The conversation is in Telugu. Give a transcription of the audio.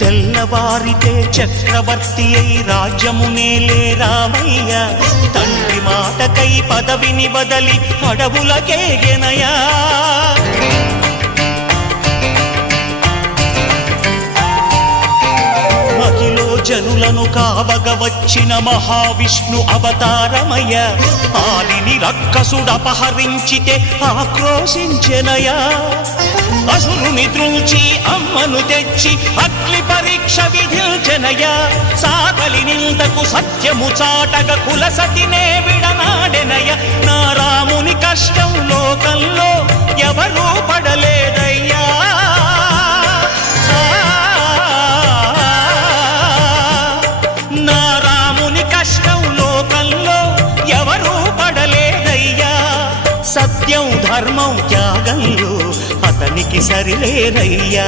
తెల్లవారితే చక్రవర్తి అయి రాజ్యమునేలే రామయ్య, తండ్రి మాటకై పదవిని బదలి అడవులకేగెనయా. మహిలో జనులను కావగ వచ్చిన మహావిష్ణు అవతారమయ్య, ఆలిని రక్కసుడపహరించితే ఆక్రోశించెనయా. అసురుని త్రుంచి అమ్మను తెచ్చి అగ్ని పరీక్ష విధించెనయా. సాగలి నిందకు సత్యము చాటగ కులసతినే విడనాడెనయ. నా రాముని కష్టం లోకంలో ఎవరూ పడలేదయ్యా. నా రాముని కష్టం లోకంలో ఎవరూ పడలేదయ్యా. సత్యం ధర్మం త్యాగంలో అతనికి సరిలేరయ్యా.